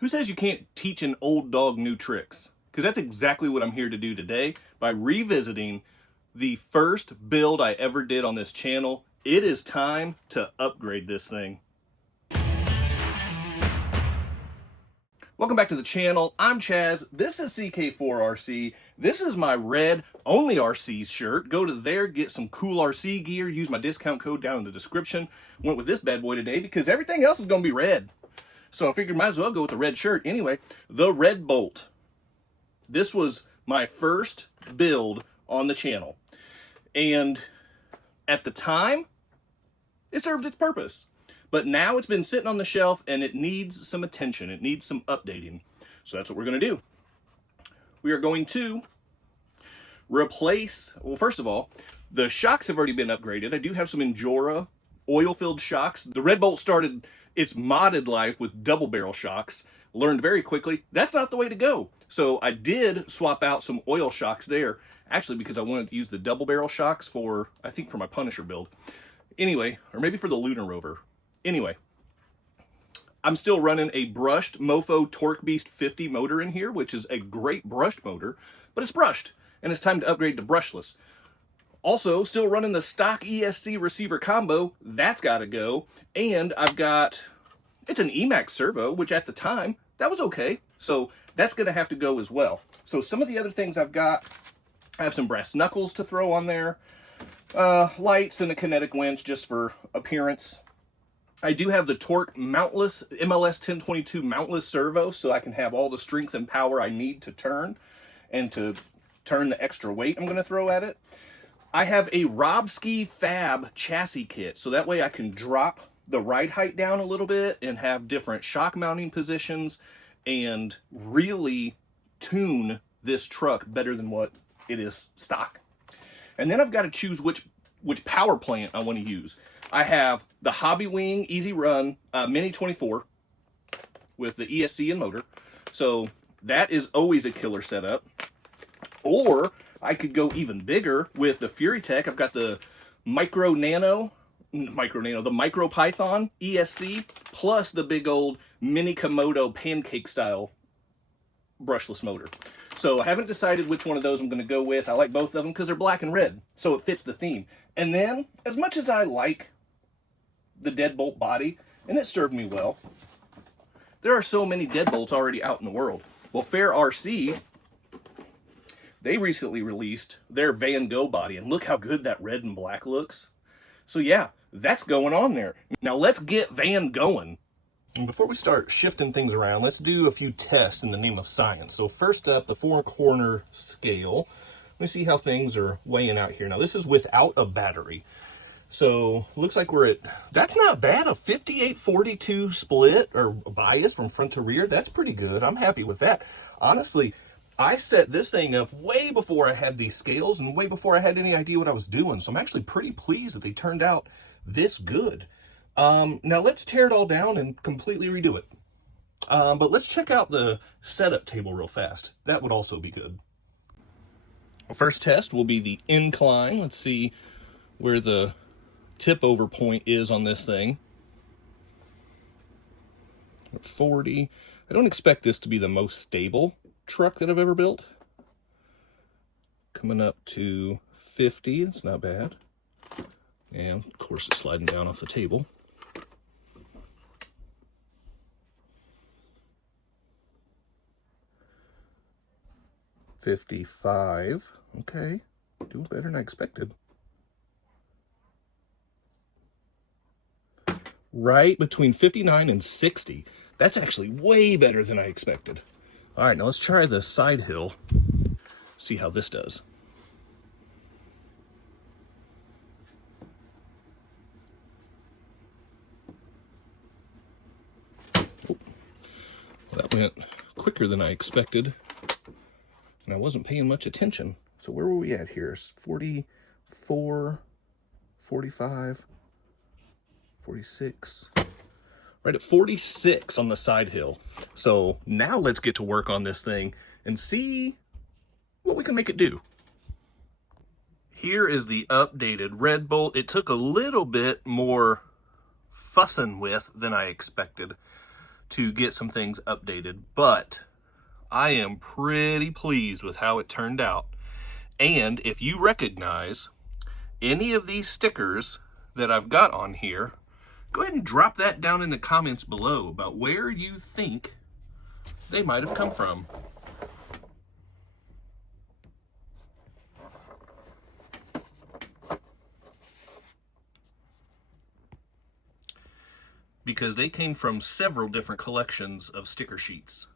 Who says you can't teach an old dog new tricks? Because that's exactly what I'm here to do today by revisiting the first build I ever did on this channel. It is time to upgrade this thing. Welcome back to the channel. I'm Chaz. This is CK4RC. This is my red Only RC shirt. Go to there, get some cool RC gear. Use my discount code down in the description. Went with this bad boy today because everything else is going to be red. So I figured might as well go with the red shirt. Anyway, the Red Bolt. This was my first build on the channel. And at the time, it served its purpose. But now it's been sitting on the shelf and it needs some attention. It needs some updating. So that's what we're going to do. We are going to replace, well, first of all, the shocks have already been upgraded. I do have some Injora oil-filled shocks. The Red Bolt started its modded life with double barrel shocks. Learned very quickly, that's not the way to go. So I did swap out some oil shocks there, actually because I wanted to use the double barrel shocks for, I think for my Punisher build. Anyway, or maybe for the Lunar Rover. Anyway, I'm still running a brushed Mofo Torque Beast 50 motor in here, which is a great brushed motor, but it's brushed, and it's time to upgrade to brushless. Also, still running the stock ESC receiver combo. That's got to go. And I've got, it's an Emax servo, which at the time, that was okay. So that's going to have to go as well. So some of the other things I've got, I have some brass knuckles to throw on there. Lights and a kinetic winch just for appearance. I do have the Torque mountless, MLS 1022 mountless servo, so I can have all the strength and power I need to turn, and to turn the extra weight I'm going to throw at it. I have a Robski Fab chassis kit, so that way I can drop the ride height down a little bit and have different shock mounting positions and really tune this truck better than what it is stock. And then I've got to choose which power plant I want to use. I have the Hobby Wing Easy Run Mini 24 with the ESC and motor. So that is always a killer setup. Or I could go even bigger with the Fury Tech. I've got the the Micro Python ESC plus the big old Mini Komodo pancake style brushless motor. So I haven't decided which one of those I'm going to go with. I like both of them because they're black and red, so it fits the theme. And then, as much as I like the deadbolt body, and it served me well, there are so many deadbolts already out in the world. Well, FairRC, they recently released their Van Go body, and look how good that red and black looks. So yeah, that's going on there. Now let's get Van going. And before we start shifting things around, let's do a few tests in the name of science. So first up, the 4-corner scale. Let me see how things are weighing out here. Now this is without a battery. So looks like we're at, that's not bad, a 58-42 split or bias from front to rear. That's pretty good. I'm happy with that. Honestly, I set this thing up way before I had these scales and way before I had any idea what I was doing. So I'm actually pretty pleased that they turned out this good. Now let's tear it all down and completely redo it. But let's check out the setup table real fast. That would also be good. First test will be the incline. Let's see where the tip over point is on this thing. At 40. I don't expect this to be the most stable truck that I've ever built. Coming up to 50. It's not bad. And of course it's sliding down off the table. $55. Okay, doing better than I expected. Right between 59 and 60. That's actually way better than I expected. All right, now let's try the side hill. See how this does. Oh, that went quicker than I expected. And I wasn't paying much attention. So where were we at here? 44, 45, 46. Right at 46 on the side hill. So now let's get to work on this thing and see what we can make it do. Here is the updated Red Bolt. It took a little bit more fussing with than I expected. to get some things updated, but I am pretty pleased with how it turned out. And if you recognize any of these stickers that I've got on here, go ahead and drop that down in the comments below about where you think they might have come from. Because they came from several different collections of sticker sheets.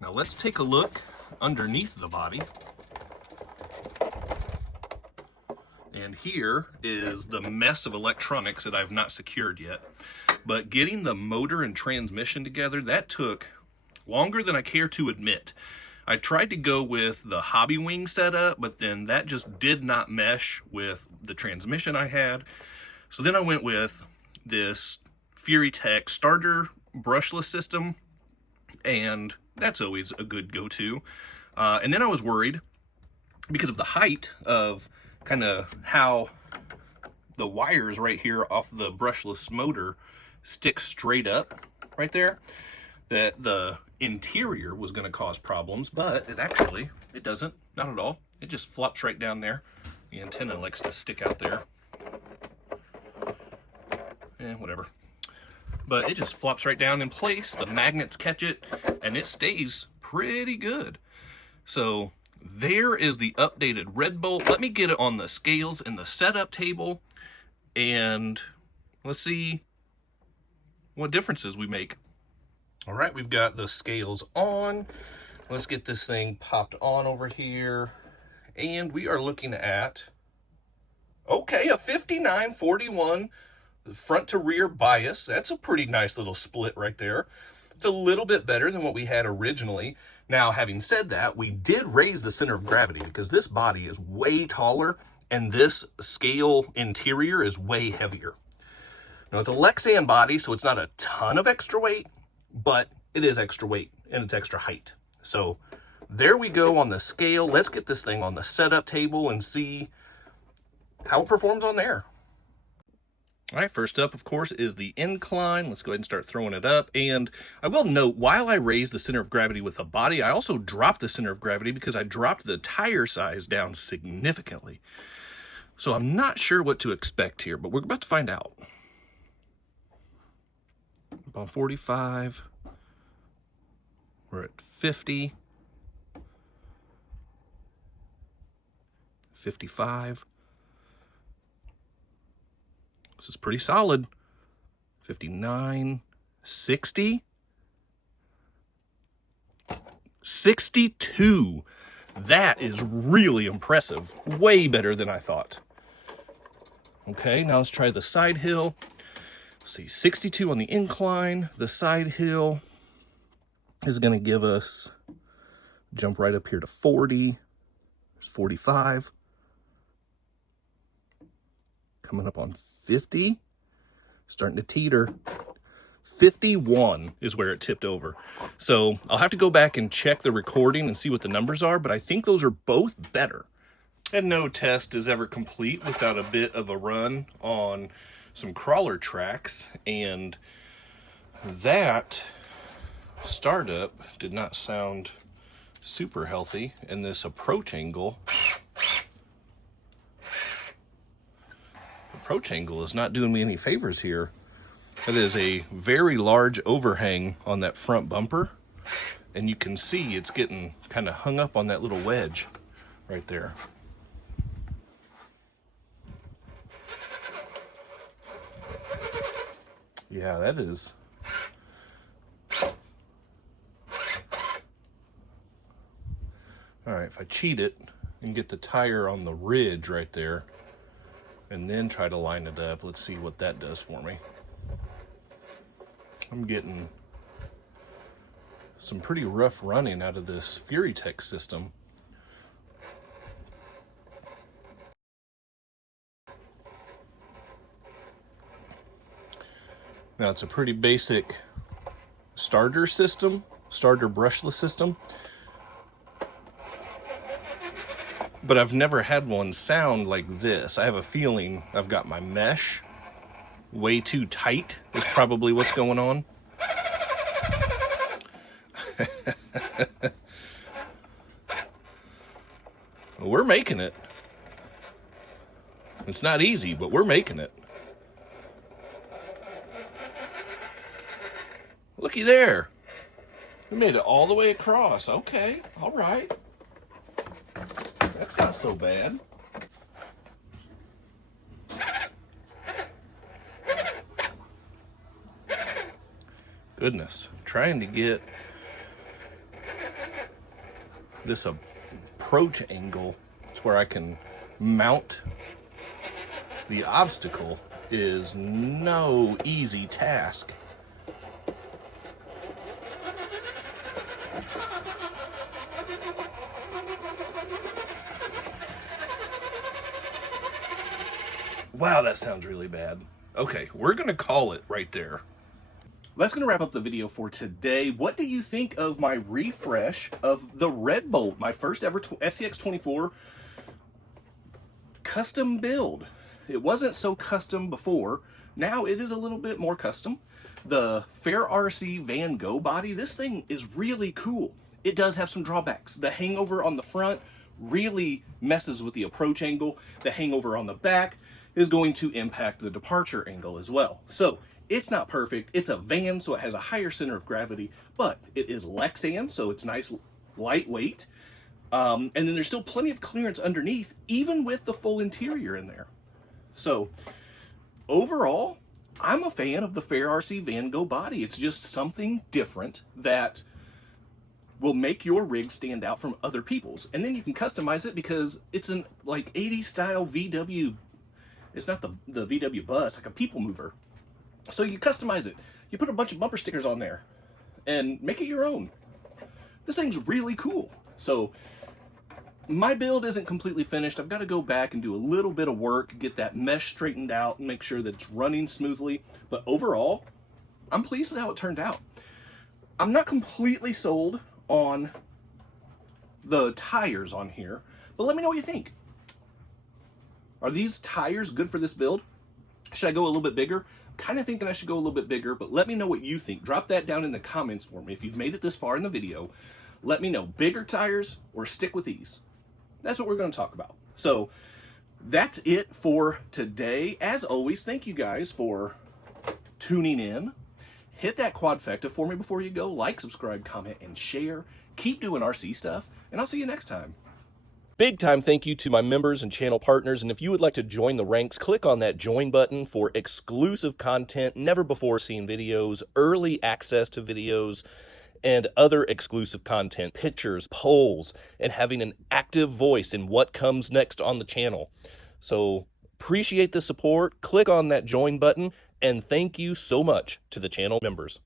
Now let's take a look underneath the body. And here is the mess of electronics that I've not secured yet. But getting the motor and transmission together, that took longer than I care to admit. I tried to go with the Hobby Wing setup, but then that just did not mesh with the transmission I had. So then I went with this Fury Tech starter brushless system, and that's always a good go-to. And then I was worried because of the height of kind of how the wires right here off the brushless motor stick straight up right there, that the interior was going to cause problems, but it doesn't, not at all. It just flops right down there. The antenna likes to stick out there. Whatever. But it just flops right down in place. The magnets catch it, and it stays pretty good. So there is the updated Red Bolt. Let me get it on the scales and the setup table, and let's see what differences we make. All right, we've got the scales on. Let's get this thing popped on over here. And we are looking at, okay, a 59-41 front to rear bias. That's a pretty nice little split right there. It's a little bit better than what we had originally. Now, having said that, we did raise the center of gravity because this body is way taller and this scale interior is way heavier. Now, it's a Lexan body, so it's not a ton of extra weight, but it is extra weight and it's extra height. So there we go on the scale. Let's get this thing on the setup table and see how it performs on there. All right, first up, of course, is the incline. Let's go ahead and start throwing it up. And I will note, while I raised the center of gravity with the body, I also dropped the center of gravity because I dropped the tire size down significantly. So I'm not sure what to expect here, but we're about to find out. Up on 45. We're at 50. 55. This is pretty solid. 59, 60, 62. That is really impressive. Way better than I thought. Okay, now let's try the side hill. Let's see, 62 on the incline. The side hill is going to give us, jump right up here to 40. There's 45. Coming up on 50, starting to teeter. 51 is where it tipped over. So I'll have to go back and check the recording and see what the numbers are, but I think those are both better. And no test is ever complete without a bit of a run on some crawler tracks, and that startup did not sound super healthy, and this approach angle is not doing me any favors here. That is a very large overhang on that front bumper, and you can see it's getting kind of hung up on that little wedge right there. Yeah, that is. All right, if I cheat it and get the tire on the ridge right there, and then try to line it up. Let's see what that does for me. I'm getting some pretty rough running out of this Fury Tech system. Now, it's a pretty basic starter system, starter brushless system. But I've never had one sound like this. I have a feeling I've got my mesh way too tight is probably what's going on. We're making it. It's not easy, but we're making it. Looky there. We made it all the way across. Okay, all right. That's not so bad. Goodness, trying to get this approach angle to where I can mount the obstacle is no easy task. Wow, that sounds really bad. Okay, we're gonna call it right there. That's going to wrap up the video for today. What do you think of my refresh of the Red Bolt, my first ever SCX24 custom build? It wasn't so custom before. Now it is a little bit more custom. The FairRC Van Go body, this thing is really cool. It does have some drawbacks. The hangover on the front really messes with the approach angle. The hangover on the back is going to impact the departure angle as well. So it's not perfect. It's a van, so it has a higher center of gravity, but it is Lexan, so it's nice, lightweight. And then there's still plenty of clearance underneath, even with the full interior in there. So overall, I'm a fan of the FairRC Van Go body. It's just something different that will make your rig stand out from other people's. And then you can customize it because it's an like 80s style VW. It's not the VW bus, like a people mover. So you customize it. You put a bunch of bumper stickers on there and make it your own. This thing's really cool. So my build isn't completely finished. I've got to go back and do a little bit of work, get that mesh straightened out and make sure that it's running smoothly. But overall, I'm pleased with how it turned out. I'm not completely sold on the tires on here, but let me know what you think. Are these tires good for this build? Should I go a little bit bigger? Kind of thinking I should go a little bit bigger, but let me know what you think. Drop that down in the comments for me. If you've made it this far in the video, let me know. Bigger tires or stick with these? That's what we're going to talk about. So that's it for today. As always, thank you guys for tuning in. Hit that quadfecta for me before you go. Like, subscribe, comment, and share. Keep doing RC stuff, and I'll see you next time. Big time thank you to my members and channel partners, and if you would like to join the ranks, click on that join button for exclusive content, never before seen videos, early access to videos, and other exclusive content, pictures, polls, and having an active voice in what comes next on the channel. So appreciate the support, click on that join button, and thank you so much to the channel members.